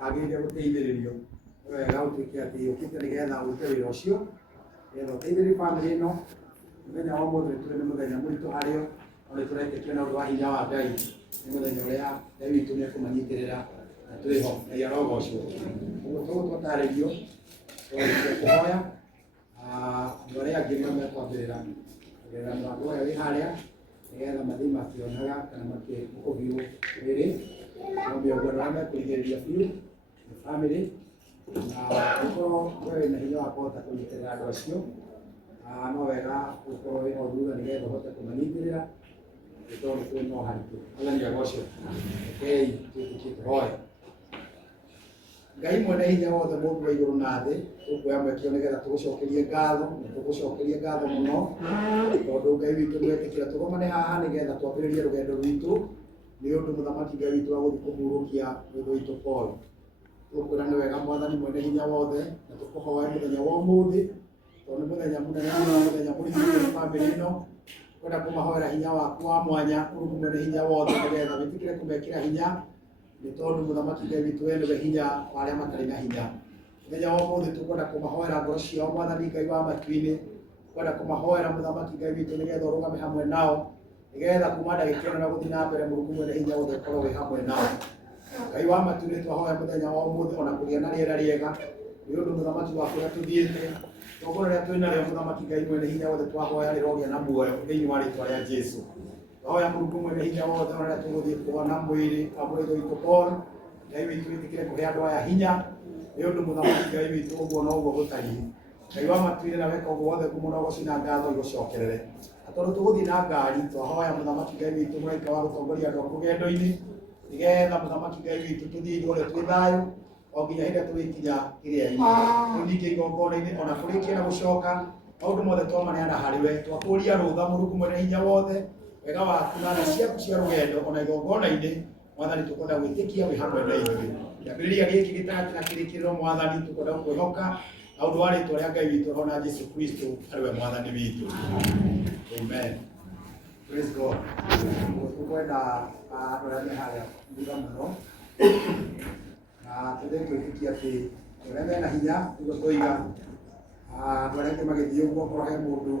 agire guteithiririo wega utuike ati ukite nigetha urute wira ucio nigetha uteithĩrĩrie bamĩrĩ ĩno mũthenya wa ũmũthĩ tũrĩ nĩ mũthenya mũritũ harĩo no nĩtũretĩkia na ũndũ wa hinya wa Ngai nĩ mũthenya ũrĩa Ngai witũ nĩekũmanyitĩrĩra na twĩ ho Ngai arogocwo. Ũguo tũgũtũtarĩrio twarĩkia kũhoya andũ arĩa angĩ nĩo mekwambĩrĩra kũgerera mũbango ũrĩa wĩ harĩa nigetha mathiĩ makĩonaga kana makĩũhĩrwo rĩrĩ no mĩongoro arĩa mekũrigĩrĩria biũ nĩ bamĩrĩ na gũkorwo wewe na hinya wa kũhota kũnyitĩrĩra andũ acio no wega gũkorwo wĩna ũthutha nĩgetha ũhote kũmanyitĩrĩra tondũ kwĩ no haritũ. Mwathani agocwo. Rekei twĩtĩkie tũhoe. Ngai mwene hinya wothe Mũmbi wa igũrũ na thĩ tũkuoya mwekio nĩgetha tũgũcokerie ngatho na tũgũcokerie ngatho mũno tondũ Ngai witũ nĩwetĩkĩra tũgomane haha nĩgetha twambĩrĩrie rũgendo rwitũ nĩ ũndũ mũthamaki Ngai witũ wa gũthiĩ kũhurũkia mũndũ witũ Paul. Tũkwĩra nĩ wega Mwathani mwene hinya wothe na tũkũhoya mũthenya wa ũmũthĩ tondũ nĩ mũthenya mũnene mũno na mũthenya mũritũ kũrĩ bamĩrĩ ĩno kwenda kũmahoera hinya waku wa mwanya Mũrungu mwene hinya wothe nĩgetha wĩtĩkĩre kũmekĩra hinya nĩ tondũ mũthamaki Ngai witũ we nĩwe hinya wa arĩa matarĩ na hinya. Mũthenya wa ũmũthĩ tũkwenda kũmahoera ngoro ciao Mwathani Ngai wa matu-inĩ kwenda kũmahoera mũthamaki Ngai witũ nĩgetha ũrũgame hamwe nao nĩgetha kuma ndagĩka ĩno na gũthiĩ na mbere Mũrungu mwene hinya wothe ũkorwo wĩ hamwe nao. Ngai wa matu-inĩ twahoya mũthenya wa ũmũthĩ ona kũgĩa na rĩera rĩega nĩ ũndũ mũthamaki waku ũrĩa tũthiĩte togoro rĩrĩa twĩ narĩo mũthamaki Ngai mwene hinya wothe twahoya rĩrogĩa na muoyo thĩinĩ wa rĩĩtwa rĩa Jesũ. Twahoya Mũrungu mwene hinya wothe ona rĩrĩa tũgũthiĩ kuona mwĩrĩ wa mũndũ witũ Paul Ngai witũ wĩtĩkĩre kũhe andũ aya hinya nĩ ũndũ mũthamaki Ngai witũ ũguo no ũguo gũtariĩ. Ngai wa matu-inĩ na weka ũguo wothe ngumo na ũgocina ngatho igũcokerere. Na tondũ tũgũthiĩ na ngari twahoya mũthamaki Ngai witũ mũraika wa gũtongoria andũ aku rũgendo-inĩ nĩgetha mũthamaki Ngai witũ tũthiĩ ithuothe twĩ thayũ o nginya hĩndĩ tũgĩkinya kĩrĩa-inĩ. Rĩu ningĩ igongona-inĩ ona kũrĩkia na gũcoka maũndũ mothe twamaneana harĩwe twakũria rũtha Mũrungu mwene hinya wothe wega waku na tha ciaku cia rũgendo ona igongona-inĩ Mwathani tũkwenda gwĩtĩkia wĩ hamwe na ithuĩ. Kĩambĩrĩria gĩkĩ gĩtagatĩ na kĩrĩkĩrĩro Mwathani tũkwenda kwĩhoka na ũndũ wa rĩtwa rĩa Ngai witũ rona Jesu Kristo ariwe mwathani witũ. Amen. Praise God. Tukwenda andũ arĩa me harĩa thutha mũno na tũthiĩ twĩtĩkia atĩ arĩa mena hinya nĩguo tũiga andũ arĩa angĩ magĩthiĩ ũguo korwo he mũndũ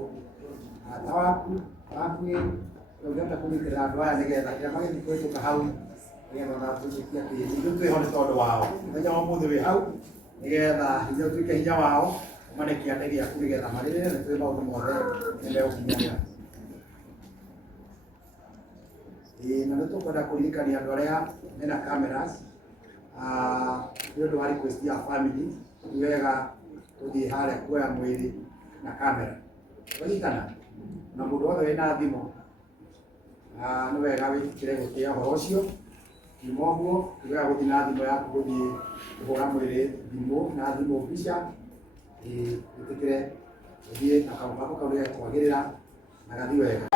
ta waku ũngĩhota kũnyitĩrĩra andũ aya nĩgetha kĩrĩa magĩthiĩ kũhĩtũka hau nĩgetha ona twĩtĩkia atĩ ithuĩ twĩho nĩ tondũ wao. Mũthenya wa ũmũthĩ wĩ hau nĩgetha hinya ũtuĩke hinya wao umane kĩande gĩaku nĩgetha marĩrĩre nĩ twĩ maũndũ mothe nĩmegũkinyanĩra. Na nĩ tũkwenda kũririkania andũ arĩa mena cameras nĩ ũndũ wa request ya family nĩ wega tũthiĩ harĩa kuoya mwĩrĩ na kamera. Tũnyitana na mũndũ wothe wĩna thimũ nĩ wega wĩtĩkĩre gũtĩa ũhoro ũcio. Thimũ ũguo nĩ wega gũthiĩ na thimũ yaku gũthiĩ kũhũra mwĩrĩ thimũ na thimũ mbica wĩtĩkĩre gũthiĩ na kaũndũ gaku kau nĩ kwagĩrĩra na gathiĩ wega.